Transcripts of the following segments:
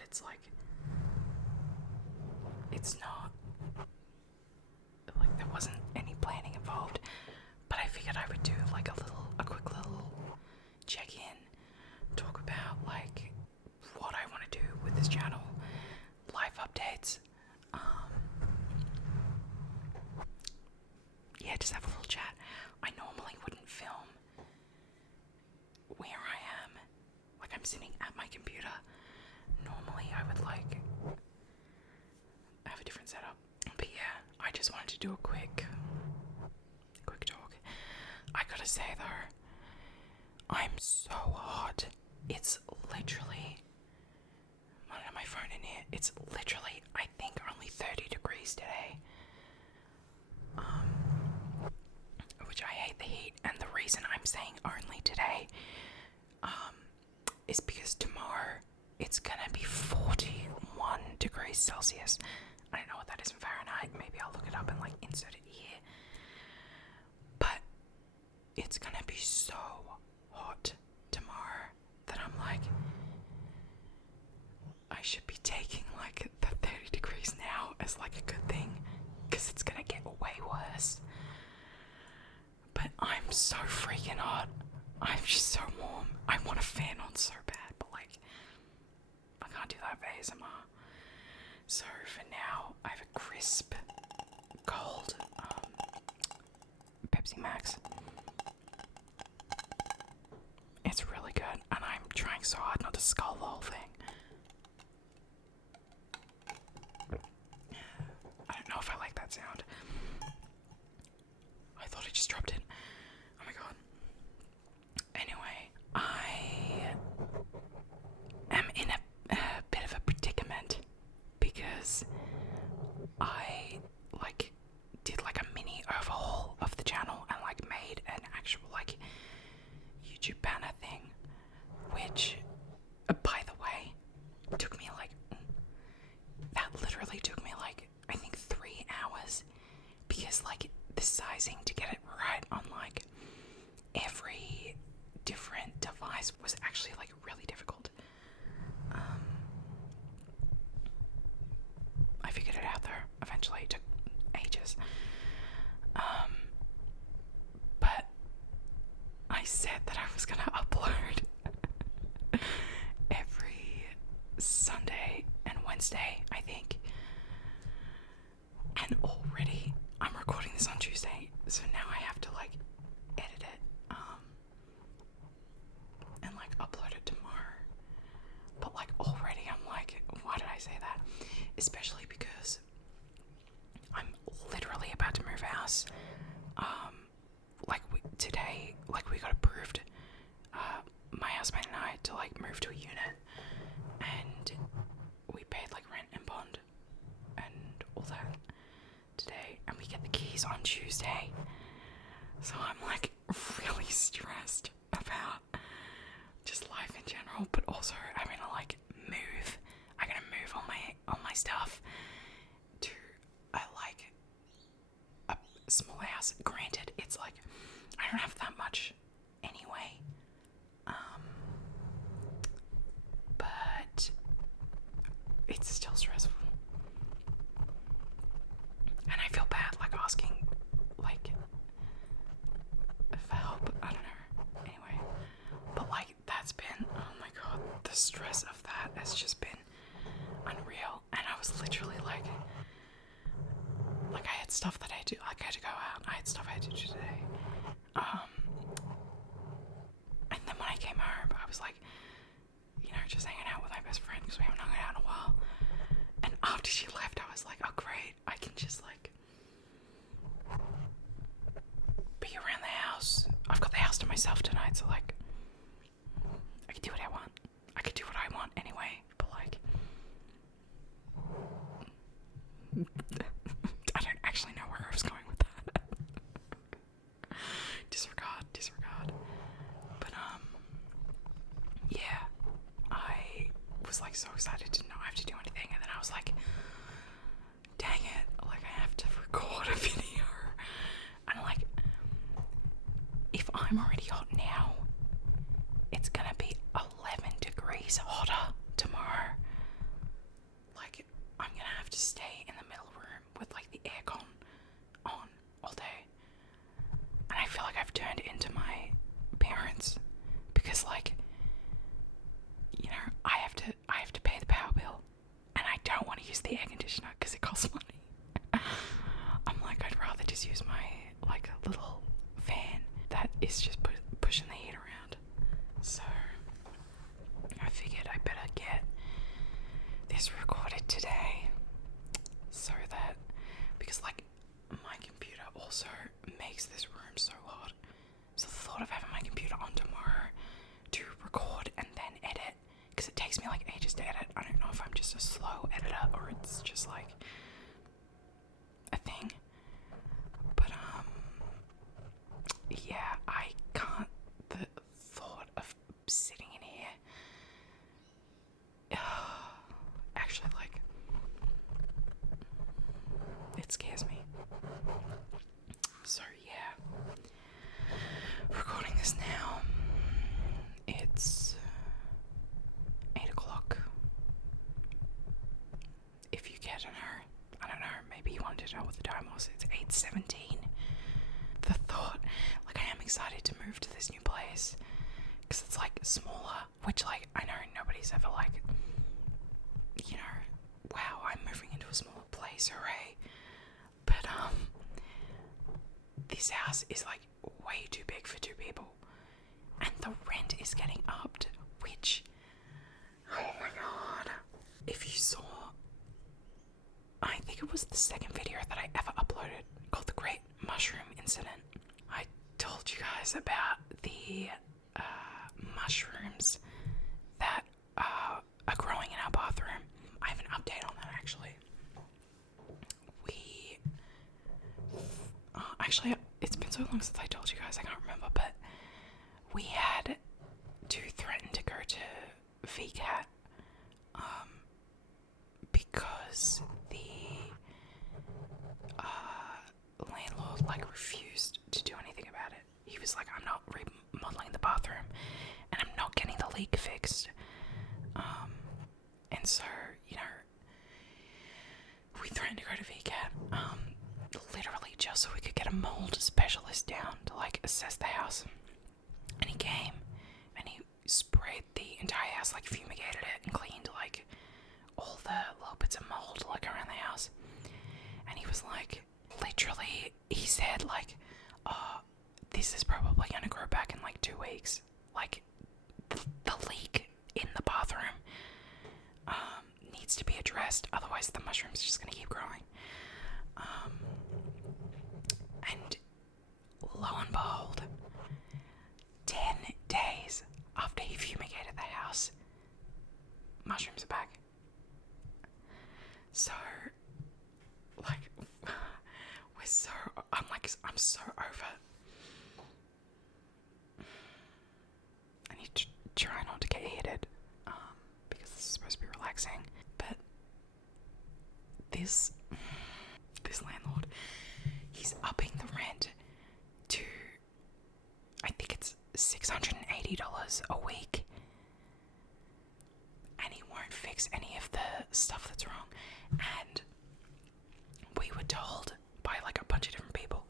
it, it's like, it's not, like, there wasn't any planning involved, but I figured I would do like a quick little check-in, talk about like what I want to do with this channel, life updates, yeah, just have a little chat. I normally wouldn't film where I am, like I'm sitting at my computer. Normally I would like have a different setup, but yeah, I just wanted to do a quick talk. I gotta say though, I'm so hot. It's literally, I don't have my phone in here, it's literally, I think, only 30 degrees today. Which I hate the heat, and the reason I'm saying only today, is because tomorrow it's gonna be 41 degrees Celsius. I don't know what that is in Fahrenheit, maybe I'll look it up and like insert it here. But it's gonna be so hot tomorrow that I'm like, I should be taking like the 30 degrees now as like a good thing, because it's gonna get way worse. But I'm so freaking hot. I'm just so warm. I want a fan on so bad, but like, I can't do that for ASMR. So for now, I have a crisp, cold Pepsi Max. It's really good, and I'm trying so hard not to skull the whole thing. I don't know if I like that sound. I thought I just dropped it. Oh my god. Anyway, I am in a bit of a predicament because I like did like a mini overhaul of the channel and like made an actual like YouTube banner thing, which by the way took me like, that literally took me like I think 3 hours, because like the sizing to get it right on like every different device was actually like really difficult. I figured it out though, eventually. It took ages. But I said that I was gonna upload every Sunday and Wednesday, I think. And already I'm recording this on Tuesday, so now I have to like edit it and like upload it tomorrow. But like already I'm like, why did I say that? Especially because I'm literally about to move house. Like today, like we got approved, my housemate and I, to like move to a unit, and we paid like rent and bond and all that today, and we get the keys on Tuesday. So I'm like really stressed about just life in general, but also I'm gonna like move. I'm gonna move all my stuff to a small house. Granted, it's like I don't have that much anyway, but it's still stressful, and I feel bad like asking like for help. I don't know. Anyway, but like that's been, oh my god, the stress of that has just been unreal. And I was literally like I had stuff that I had to, like I had to go out, I had stuff I had to do today, and then when I came home I was like, you know, just hanging out with my best friend because we haven't hung out in a while, and after she left I was like, oh great, I can just like be around the house. I've got the house to myself tonight, so like I can do what I want. I could do what I want anyway, but like I don't actually know where I was going with that. Disregard. But yeah, I was like so excited to not have to do anything, and then I was like, dang it, like I have to record a video. And like, if I'm already hot now, it's gonna be 11 degrees hotter tomorrow. to stay in the middle room with like the aircon on all day. And I feel like I've turned into my parents because, like, you know, I have to pay the power bill, and I don't want to use the air conditioner because it costs money. I'm like, I'd rather just use my like little fan that is just pushing the heat around. So I figured I better get this recorded today, so that, because like my computer also makes this room so hot. So the thought of having my computer on tomorrow to record and then edit, because it takes me like ages to edit. I don't know if I'm just a slow editor or it's just like a thing. But yeah, I can't. The thought of sitting in here, actually, like, it scares me. So yeah, recording this now. It's 8 o'clock. If you care to know, I don't know, maybe you wanted to know what the time was. It's 8:17. The thought, like, I am excited to move to this new place because it's like smaller, which, like, I know nobody's ever like, you know, wow, I'm moving into a smaller place, hooray. But this house is like way too big for 2 people, and the rent is getting upped, which, oh my god, if you saw, I think it was the second video that I ever uploaded called The Great Mushroom Incident. I told you guys about the mushrooms that are growing in our bathroom. I have an update on that, actually. Actually, it's been so long since I told you guys, I can't remember, but we had to threaten to go to VCAT because the landlord like refused to do anything about it. He was like, I'm not remodeling the bathroom and I'm not getting the leak fixed. And so, you know, we threatened to go to VCAT, literally just so we could get a mold specialist down to like assess the house. And he came and he sprayed the entire house, like fumigated it and cleaned like all the little bits of mold like around the house. And he was like, literally, he said like, oh, this is probably gonna grow back in like 2 weeks. Like, the leak in the bathroom needs to be addressed, otherwise the mushroom's just gonna keep growing. And lo and behold, 10 days after he fumigated the house, mushrooms are back. So, like, I'm so over. I need to try not to get heated, because this is supposed to be relaxing. But this landlord, he's upping the rent to, I think it's $680 a week, and he won't fix any of the stuff that's wrong. And we were told by like a bunch of different people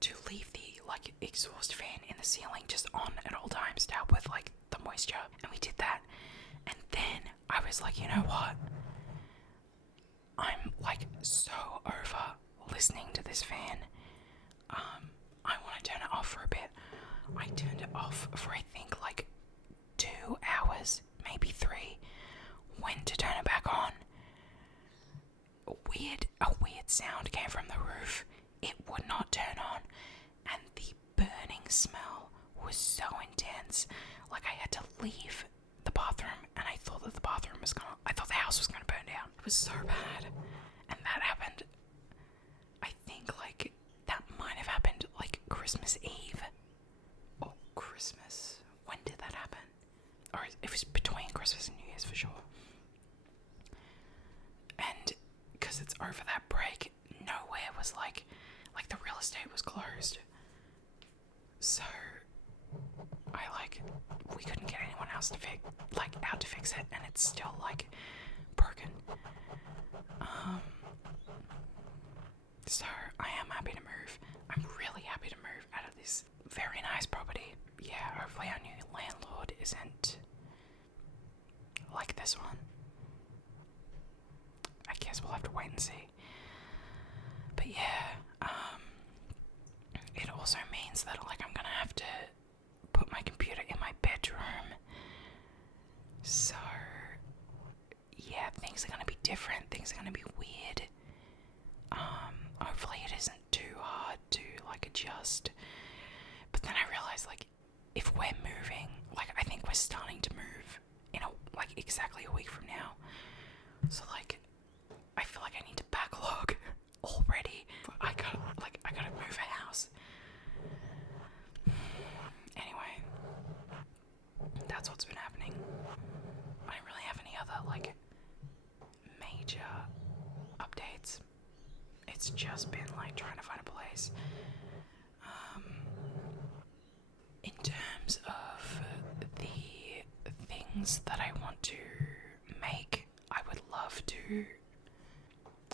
to leave the like exhaust fan in the ceiling just on at all times to help with like the moisture, and we did that. And then I was like, you know what, I'm like so over listening to this fan. I want to turn it off for a bit. I turned it off for I think like 2 hours, maybe 3. Went to turn it back on. A weird sound came from the roof. It would not turn on, and the burning smell was so intense. Like, I had to leave the bathroom, and I thought that I thought the house was gonna burn down. It was so bad. And that happened, I think like that might have happened like Christmas Eve or Christmas. When did that happen? Or it was between Christmas and New Year's for sure. And because it's over that break, nowhere was like the real estate was closed. So we couldn't get anyone else to out to fix it, and it's still like broken. very nice property. Yeah, hopefully our new landlord isn't like this one. I guess we'll have to wait and see. But yeah, it also means that like I'm gonna have to put my computer in my bedroom. So yeah, things are gonna be different. Things are gonna be weird. Hopefully it isn't too hard to like adjust. But then I realized like if we're moving, like I think we're starting to move in exactly a week from now. So like I feel like I need to backlog already. I gotta move a house. Anyway, that's what's been happening. I don't really have any other like major updates. It's just been like trying to find a place. In terms of the things that I want to make, I would love to.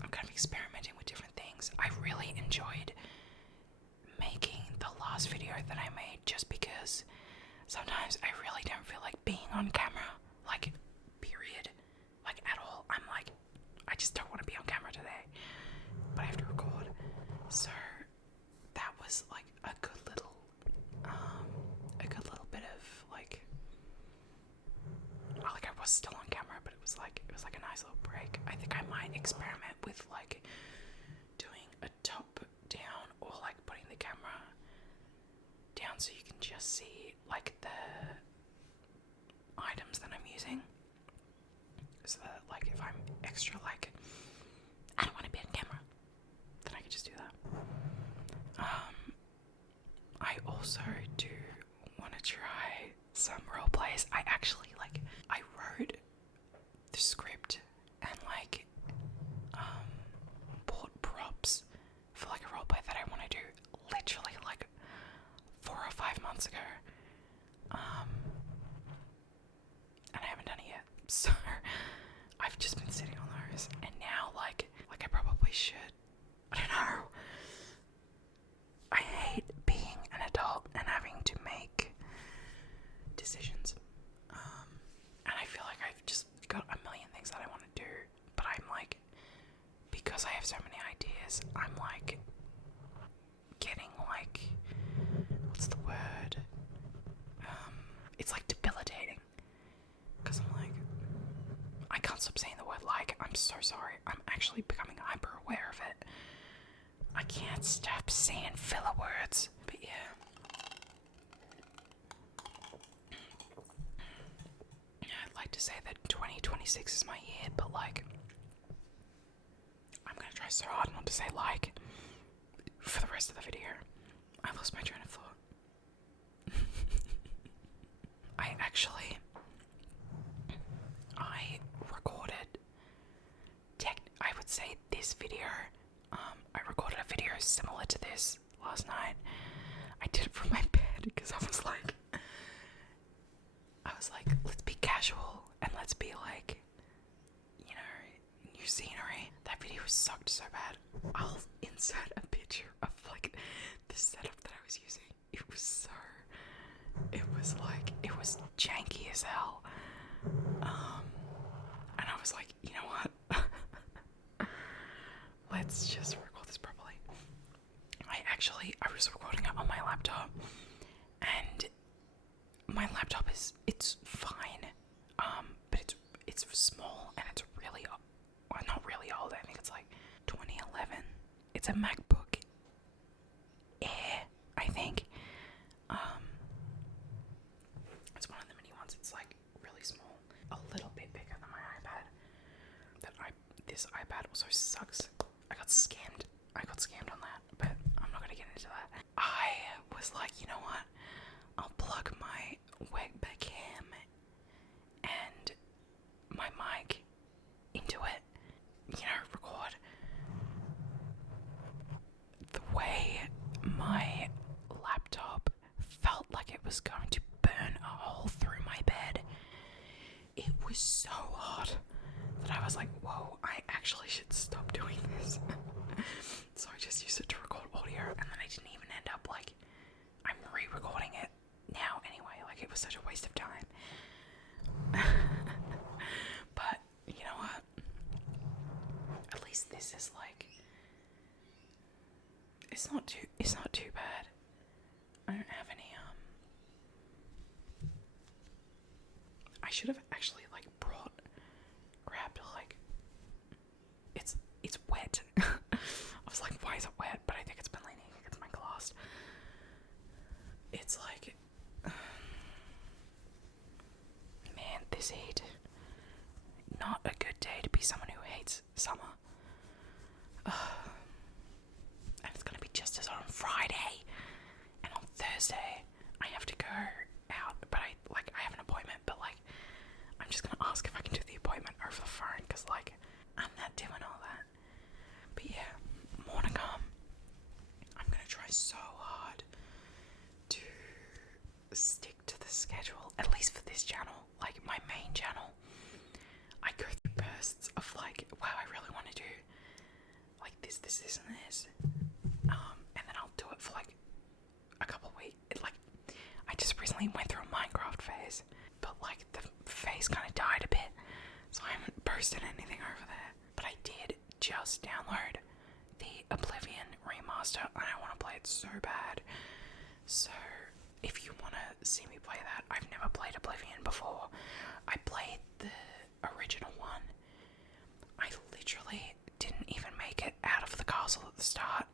I'm kind of experimenting with different things. I really enjoyed making the last video that I made just because sometimes I really don't feel like being on camera, like, period, like at all. I'm like, I just don't want to be on camera today, but I have to record. So that was like a good little bit of like I was still on camera, but it was like a nice little break. I think I might experiment with like doing a top down or like putting the camera down so you can just see like the items that I'm using, so that like if I'm extra like I don't want to be on camera, then I can just do that. I also do want to try some role plays. I actually I wrote the script and like bought props for like a role play that I want to do literally like 4 or 5 months ago. And I haven't done it yet. So I've just been sitting on those, and now like I probably should. I don't know. I hate being an adult and having to make decisions. And I feel like I've just got a million things that I want to do, but I'm like, because I have so many ideas, I'm like getting like, what's the word? It's like debilitating. Because I'm like, I can't stop saying the word like. I'm so sorry. I'm actually becoming hyper aware of it. I can't stop saying filler words. But yeah. I'd like to say that 2026 is my year, but like, I'm gonna try so hard not to say like for the rest of the video. I lost my train of thought. I recorded I would say this video. I recorded a video similar to this last night. I did it from my bed because I was like, let's be casual and let's be like, you know, new scenery. That video sucked so bad. I'll insert a picture of like the setup that I was using. It was janky as hell. And I was like, you know what? Let's just record this properly. I was recording it on my laptop, and my laptop it's fine, but it's small and it's really, well, not really old. I think it's like 2011. It's a MacBook Air, I think. It's one of the mini ones. It's like really small, a little bit bigger than my iPad. This iPad also sucks. I got scammed on that, but I'm not gonna get into that. I was like, you know what? I'll plug my webcam and my mic into it, you know, record. The way my laptop felt like it was going to burn a hole through my bed. It was so hot that I was like, whoa, I actually should stop doing this. So I just used it to record audio, and then I didn't even end up like, I'm re-recording is like, it's not too bad. I don't have any, I should have actually, like, grabbed, like, it's wet. I was like, why is it wet? But I think it's been leaning against my glass. It's like, man, this heat, not a good day to be someone who hates summer. And it's gonna be just as hot on Friday, and on Thursday I have to go out, but I have an appointment, but like I'm just gonna ask if I can do the appointment over the phone, because like I'm not doing all that. But yeah, more to come. I'm gonna try so hard to stick to the schedule, at least for this channel, like my main channel. I go through bursts of like, wow, I really want to do like this, and this, and then I'll do it for like a couple of weeks. I just recently went through a Minecraft phase, but like the phase kind of died a bit, so I haven't posted anything over there. But I did just download the Oblivion remaster, and I want to play it so bad. So if you want to see me play that, I've never played Oblivion before. I played the original one. I literally didn't even make it out of the castle at the start.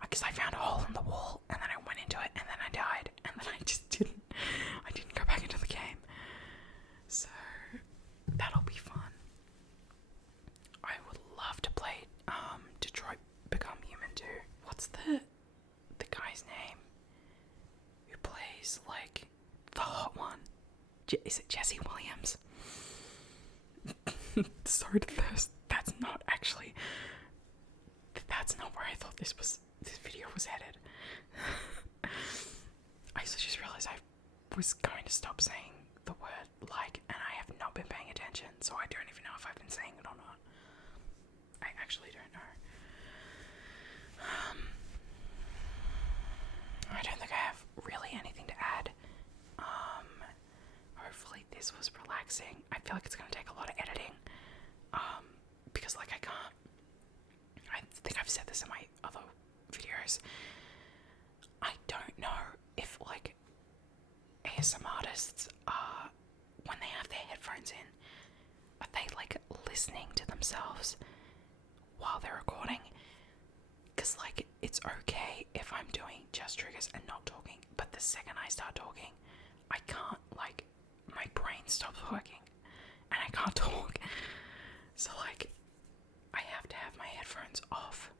Because I found a hole in the wall, and then I went into it, and then I died, and then I just didn't go back into the game. So that'll be fun. I would love to play Detroit Become Human 2. What's the guy's name who plays like the hot one? Is it Jesse Williams? Sorry to thirst. That's not where I thought this video was headed. I just realized I was going to stop saying the word like, and I have not been paying attention, so I don't even know if I've been saying it or not. I actually don't know. I don't think I have really anything to add. Hopefully this was relaxing. I feel like it's going to take a lot of editing, because like I think I've said this in my other videos, I don't know if like ASMR artists when they have their headphones in, are they like listening to themselves while they're recording? Because like it's okay if I'm doing just triggers and not talking, but the second I start talking, I can't, like, my brain stops working and I can't talk. So like I have to have my headphones off,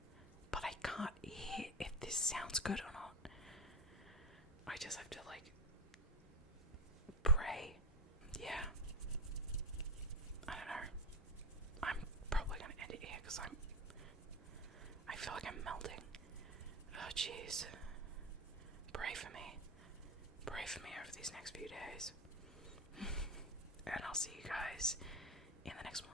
but I can't hear if this sounds good or not. I just have to like pray. Yeah, I don't know. I'm probably gonna end it here because I feel like I'm melting. Oh jeez. Pray for me. Pray for me over these next few days. And I'll see you guys in the next one.